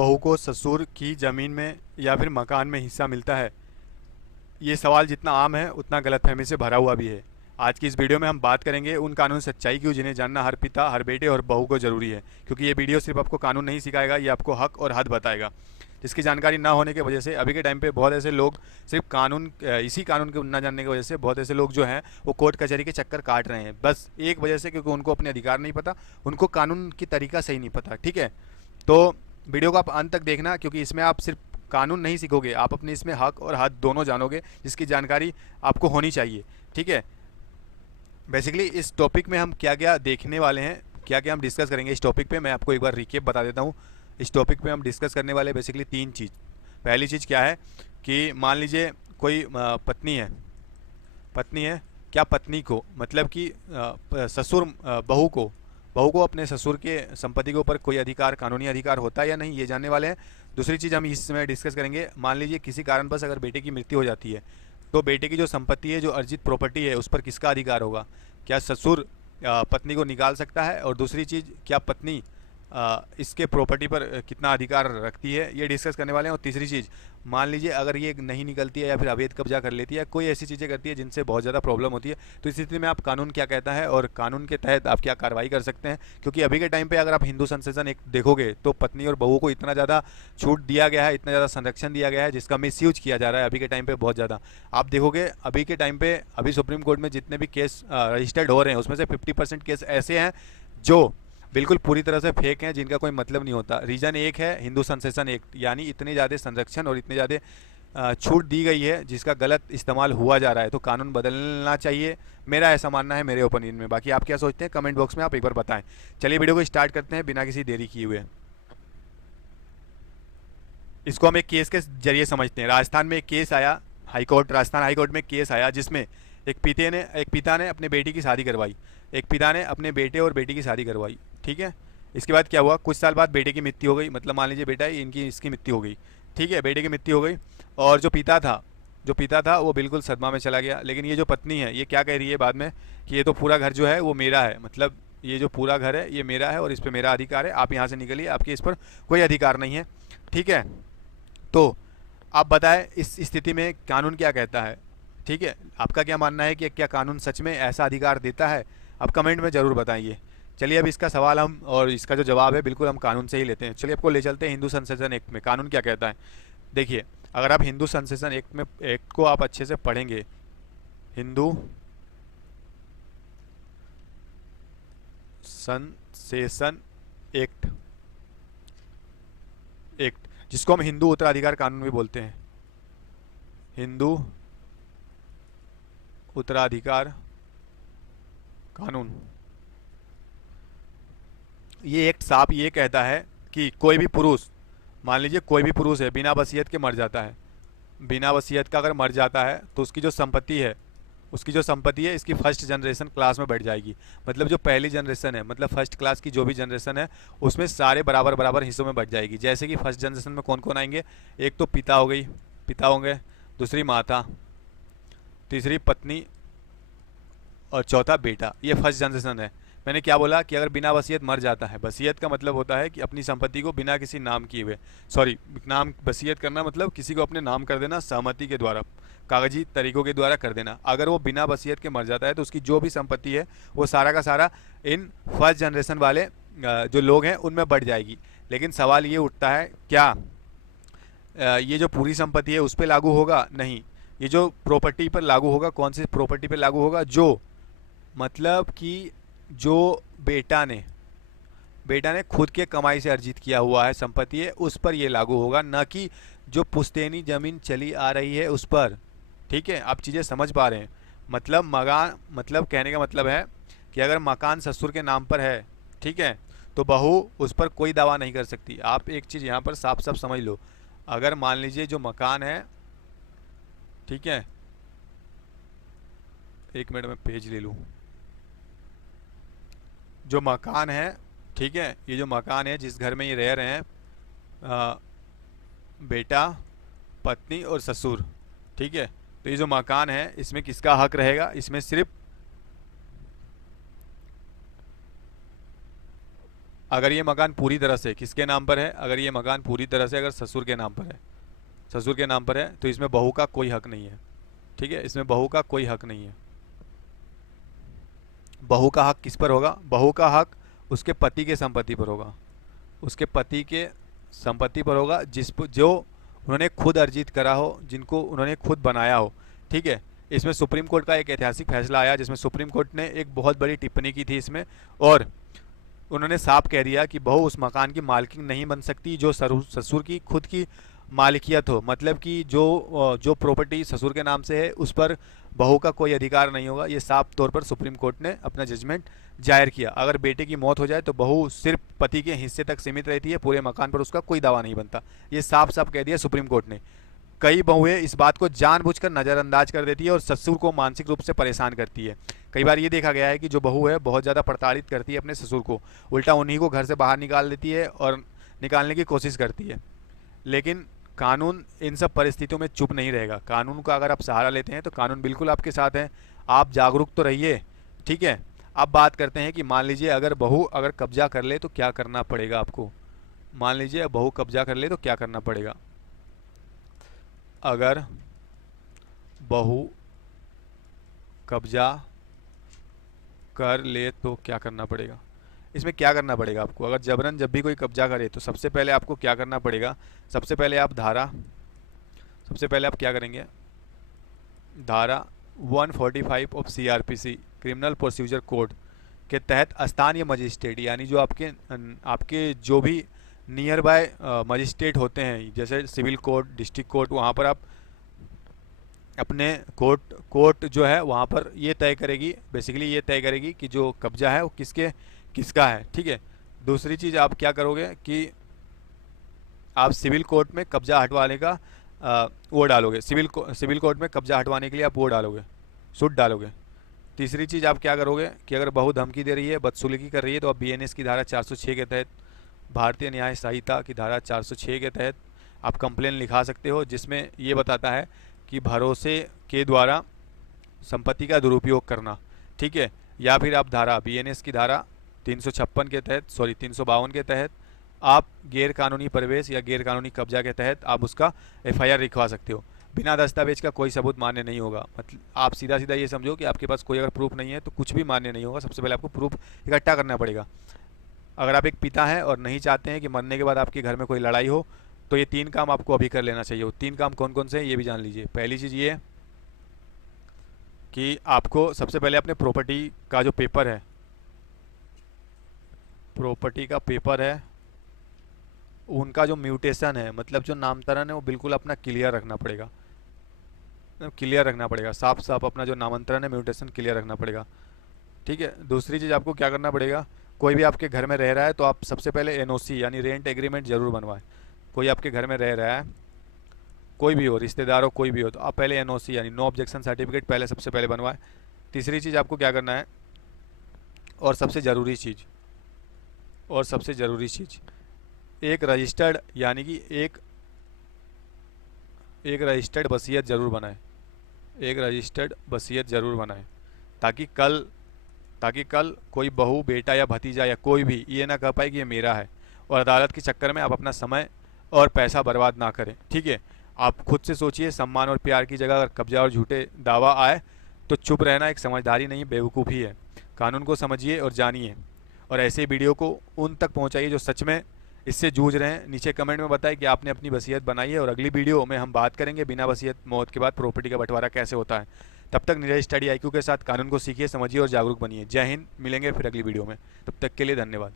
बहू को ससुर की ज़मीन में या फिर मकान में हिस्सा मिलता है? ये सवाल जितना आम है उतना गलतफहमी से भरा हुआ भी है। आज की इस वीडियो में हम बात करेंगे उन कानूनी सच्चाई की जिन्हें जानना हर पिता, हर बेटे और बहू को ज़रूरी है, क्योंकि ये वीडियो सिर्फ आपको कानून नहीं सिखाएगा, ये आपको हक और हद बताएगा। जिसकी जानकारी ना होने की वजह से अभी के टाइम पे बहुत ऐसे लोग सिर्फ कानून इसी कानून के ना जानने की वजह से बहुत ऐसे लोग जो हैं वो कोर्ट कचहरी के चक्कर काट रहे हैं, बस एक वजह से, क्योंकि उनको अपने अधिकार नहीं पता, उनको कानून की तरीका सही नहीं पता। ठीक है, तो वीडियो को आप अंत तक देखना, क्योंकि इसमें आप सिर्फ कानून नहीं सीखोगे, आप अपने इसमें हक और हद दोनों जानोगे, जिसकी जानकारी आपको होनी चाहिए। ठीक है, बेसिकली इस टॉपिक में हम क्या क्या देखने वाले हैं, क्या क्या हम डिस्कस करेंगे इस टॉपिक पे, मैं आपको एक बार रिकेप बता देता हूँ। इस टॉपिक पे हम डिस्कस करने वाले बेसिकली तीन चीज़। पहली चीज़ क्या है कि मान लीजिए कोई पत्नी है, क्या पत्नी को मतलब कि ससुर बहू को अपने ससुर के संपत्ति के ऊपर कोई अधिकार, कानूनी अधिकार होता है या नहीं, ये जानने वाले हैं। दूसरी चीज़ हम इसमें डिस्कस करेंगे, मान लीजिए किसी कारणवश अगर बेटे की मृत्यु हो जाती है तो बेटे की जो संपत्ति है, जो अर्जित प्रॉपर्टी है, उस पर किसका अधिकार होगा? क्या ससुर पत्नी को निकाल सकता है? और दूसरी चीज़, क्या पत्नी इसके प्रॉपर्टी पर कितना अधिकार रखती है, ये डिस्कस करने वाले हैं। और तीसरी चीज़, मान लीजिए अगर ये नहीं निकलती है या फिर अवैध कब्जा कर लेती है, कोई ऐसी चीज़ें करती है जिनसे बहुत ज़्यादा प्रॉब्लम होती है, तो इस स्थिति में आप कानून क्या कहता है और कानून के तहत आप क्या कार्रवाई कर सकते हैं। क्योंकि अभी के टाइम पे अगर आप हिंदू संशोधन एक्ट देखोगे तो पत्नी और बहू को इतना ज़्यादा छूट दिया गया है, इतना ज़्यादा संरक्षण दिया गया है, जिसका मिसयूज किया जा रहा है अभी के टाइम पे बहुत ज़्यादा। आप देखोगे अभी के टाइम पे अभी सुप्रीम कोर्ट में जितने भी केस रजिस्टर्ड हो रहे हैं, उसमें से 50% केस ऐसे हैं जो बिल्कुल पूरी तरह से फेक हैं, जिनका कोई मतलब नहीं होता। रीज़न एक है, हिंदू संशोधन एक्ट, यानी इतने ज़्यादा संरक्षण और इतने ज़्यादा छूट दी गई है जिसका गलत इस्तेमाल हुआ जा रहा है। तो कानून बदलना चाहिए, मेरा ऐसा मानना है, मेरे ओपिनियन में। बाकी आप क्या सोचते हैं कमेंट बॉक्स में आप एक बार बताएं। चलिए वीडियो को स्टार्ट करते हैं बिना किसी देरी किए हुए। इसको हम एक केस के जरिए समझते हैं। राजस्थान में एक केस आया, हाईकोर्ट, राजस्थान हाईकोर्ट में केस आया जिसमें एक पिता ने अपने बेटी की शादी करवाई, एक पिता ने अपने बेटे और बेटी की शादी करवाई। ठीक है, इसके बाद क्या हुआ, कुछ साल बाद बेटे की मृत्यु हो गई, मतलब मान लीजिए बेटा है, इसकी मृत्यु हो गई। ठीक है, बेटे की मृत्यु हो गई, और जो पिता था वो बिल्कुल सदमा में चला गया। लेकिन ये जो पत्नी है, ये क्या कह रही है बाद में कि ये तो पूरा घर जो है वो मेरा है, मतलब ये जो पूरा घर है ये मेरा है और इस पर मेरा अधिकार है, आप यहाँ से निकलिए, आपके इस पर कोई अधिकार नहीं है। ठीक है, तो आप बताएं इस स्थिति में कानून क्या कहता है? ठीक है, आपका क्या मानना है कि क्या कानून सच में ऐसा अधिकार देता है? आप कमेंट में ज़रूर बताइए। चलिए अब इसका सवाल हम और इसका जो जवाब है बिल्कुल हम कानून से ही लेते हैं। चलिए आपको ले चलते हैं हिंदू संशोधन एक्ट में, कानून क्या कहता है। देखिए, अगर आप हिंदू संशोधन एक्ट को आप अच्छे से पढ़ेंगे, हिंदू संशोधन एक्ट एक्ट जिसको हम हिंदू उत्तराधिकार कानून भी बोलते हैं, हिंदू उत्तराधिकार कानून, ये एक्ट साफ ये कहता है कि कोई भी पुरुष, मान लीजिए कोई भी पुरुष है, बिना वसीयत के मर जाता है, बिना वसीयत का अगर मर जाता है तो उसकी जो संपत्ति है इसकी फर्स्ट जनरेशन क्लास में बैठ जाएगी। मतलब जो पहली जनरेशन है, मतलब फर्स्ट क्लास की जो भी जनरेशन है, उसमें सारे बराबर बराबर हिस्सों में बैठ जाएगी। जैसे कि फर्स्ट जनरेशन में कौन कौन आएंगे, एक तो पिता होंगे, दूसरी माता, तीसरी पत्नी और चौथा बेटा। ये फर्स्ट जनरेशन है। मैंने क्या बोला कि अगर बिना वसीयत मर जाता है, वसीयत का मतलब होता है कि अपनी संपत्ति को बिना किसी नाम किए हुए, वसीयत करना मतलब किसी को अपने नाम कर देना, सहमति के द्वारा, कागजी तरीकों के द्वारा कर देना। अगर वो बिना वसीयत के मर जाता है तो उसकी जो भी संपत्ति है वो सारा का सारा इन फर्स्ट जनरेशन वाले जो लोग हैं उनमें बढ़ जाएगी। लेकिन सवाल ये उठता है, क्या ये जो पूरी संपत्ति है उस पर लागू होगा? नहीं, ये जो प्रॉपर्टी पर लागू होगा, कौन सी प्रॉपर्टी पर लागू होगा? जो मतलब कि जो बेटा ने खुद के कमाई से अर्जित किया हुआ है संपत्ति है, उस पर ये लागू होगा, ना कि जो पुश्तैनी जमीन चली आ रही है उस पर। ठीक है, आप चीज़ें समझ पा रहे हैं? मतलब कहने का मतलब है कि अगर मकान ससुर के नाम पर है, ठीक है, तो बहू उस पर कोई दावा नहीं कर सकती। आप एक चीज़ यहाँ पर साफ साफ समझ लो, अगर मान लीजिए जो मकान है, ठीक है, एक मिनट में पेज ले लूँ, जो मकान है, ठीक है, ये जो मकान है जिस घर में ये रह रहे हैं, बेटा, पत्नी और ससुर, ठीक है, तो ये जो मकान है इसमें किसका हक रहेगा? इसमें सिर्फ अगर ये मकान पूरी तरह से किसके नाम पर है, अगर ये मकान पूरी तरह से अगर ससुर के नाम पर है, ससुर के नाम पर है, तो इसमें बहू का कोई हक नहीं है। ठीक है, इसमें बहू का कोई हक नहीं है। बहू का हक किस पर होगा, बहू का हक उसके पति के संपत्ति पर होगा, उसके पति के संपत्ति पर होगा जो उन्होंने खुद अर्जित करा हो, जिनको उन्होंने खुद बनाया हो। ठीक है, इसमें सुप्रीम कोर्ट का एक ऐतिहासिक फैसला आया जिसमें सुप्रीम कोर्ट ने एक बहुत बड़ी टिप्पणी की थी इसमें, और उन्होंने साफ कह दिया कि बहू उस मकान की मालकिन नहीं बन सकती जो ससुर की खुद की मालिकियत हो। मतलब कि जो प्रॉपर्टी ससुर के नाम से है उस पर बहू का कोई अधिकार नहीं होगा। ये साफ तौर पर सुप्रीम कोर्ट ने अपना जजमेंट जाहिर किया। अगर बेटे की मौत हो जाए तो बहू सिर्फ पति के हिस्से तक सीमित रहती है, पूरे मकान पर उसका कोई दावा नहीं बनता। ये साफ साफ कह दिया सुप्रीम कोर्ट ने। कई बहुएं इस बात को जानबूझकर नज़रअंदाज कर देती है और ससुर को मानसिक रूप से परेशान करती है। कई बार ये देखा गया है कि जो बहू है बहुत ज़्यादा प्रताड़ित करती है अपने ससुर को, उल्टा उन्हीं को घर से बाहर निकाल देती है और निकालने की कोशिश करती है। लेकिन कानून इन सब परिस्थितियों में चुप नहीं रहेगा। कानून का अगर आप सहारा लेते हैं तो कानून बिल्कुल आपके साथ है। आप जागरूक तो रहिए। ठीक है, अब बात करते हैं कि मान लीजिए अगर बहू अगर कब्जा कर ले तो क्या करना पड़ेगा आपको। मान लीजिए बहू कब्जा कर ले तो क्या करना पड़ेगा। अगर बहू कब्जा कर ले तो क्या करना पड़ेगा। इसमें क्या करना पड़ेगा आपको, अगर जबरन जब भी कोई कब्जा करे तो सबसे पहले आपको क्या करना पड़ेगा। सबसे पहले आप क्या करेंगे, धारा 145 of CRPC criminal procedure code के तहत स्थानीय मजिस्ट्रेट, यानी जो आपके जो भी नियर बाय मजिस्ट्रेट होते हैं, जैसे सिविल कोर्ट, डिस्ट्रिक्ट कोर्ट, वहाँ पर आप अपने कोर्ट जो है वहाँ पर ये तय करेगी, बेसिकली ये तय करेगी कि जो कब्जा है वो किसका है। ठीक है, दूसरी चीज़ आप क्या करोगे कि आप सिविल कोर्ट में कब्जा हटवाने का वो डालोगे, सिविल कोर्ट में कब्जा हटवाने के लिए आप वो डालोगे, सूट डालोगे। तीसरी चीज़ आप क्या करोगे कि अगर बहू धमकी दे रही है, बदसलूकी कर रही है, तो आप BNS की धारा 406 के तहत, भारतीय न्याय संहिता की धारा 406 के तहत आप कंप्लेन लिखा सकते हो, जिसमें ये बताता है कि भरोसे के द्वारा संपत्ति का दुरुपयोग करना। ठीक है, या फिर आप धारा BNS की धारा 352 के तहत आप गैर कानूनी प्रवेश या गैर कानूनी कब्जा के तहत आप उसका FIR लिखवा सकते हो। बिना दस्तावेज का कोई सबूत मान्य नहीं होगा। मतलब आप सीधा सीधा ये समझो कि आपके पास कोई अगर प्रूफ नहीं है तो कुछ भी मान्य नहीं होगा। सबसे पहले आपको प्रूफ इकट्ठा करना पड़ेगा। अगर आप एक पिता हैं और नहीं चाहते हैं कि मरने के बाद आपके घर में कोई लड़ाई हो, तो ये 3 काम आपको अभी कर लेना चाहिए। वो 3 काम कौन कौन से हैं ये भी जान लीजिए। पहली चीज़ ये कि आपको सबसे पहले अपने प्रॉपर्टी का जो पेपर है, प्रॉपर्टी का पेपर है, उनका जो म्यूटेशन है, मतलब जो नामकरण है, वो बिल्कुल अपना क्लियर रखना पड़ेगा, साफ साफ अपना जो नामांतरण है, म्यूटेशन क्लियर रखना पड़ेगा। ठीक है, दूसरी चीज़ आपको क्या करना पड़ेगा, कोई भी आपके घर में रह रहा है तो आप सबसे पहले NOC यानी रेंट एग्रीमेंट जरूर बनवाएं। कोई आपके घर में रह रहा है, कोई भी हो, रिश्तेदार हो, कोई भी हो, तो आप पहले NOC यानी नो ऑब्जेक्शन सर्टिफिकेट पहले सबसे पहले बनवाएं। तीसरी चीज़ आपको क्या करना है, और सबसे ज़रूरी चीज़, एक रजिस्टर्ड यानी कि एक रजिस्टर्ड वसीयत ज़रूर बनाएं, ताकि कल कोई बहू, बेटा या भतीजा या कोई भी ये ना कह पाए कि ये मेरा है, और अदालत के चक्कर में आप अपना समय और पैसा बर्बाद ना करें। ठीक है, आप खुद से सोचिए, सम्मान और प्यार की जगह अगर कब्जा और झूठे दावा आए तो चुप रहना एक समझदारी नहीं, बेवकूफ़ी है। कानून को समझिए और जानिए, और ऐसे वीडियो को उन तक पहुंचाइए जो सच में इससे जूझ रहे हैं। नीचे कमेंट में बताएं कि आपने अपनी वसीयत बनाई है, और अगली वीडियो में हम बात करेंगे बिना वसीयत मौत के बाद प्रॉपर्टी का बंटवारा कैसे होता है। तब तक नीरज स्टडी IQ के साथ कानून को सीखिए, समझिए और जागरूक बनिए। जय हिंद, मिलेंगे फिर अगली वीडियो में, तब तक के लिए धन्यवाद।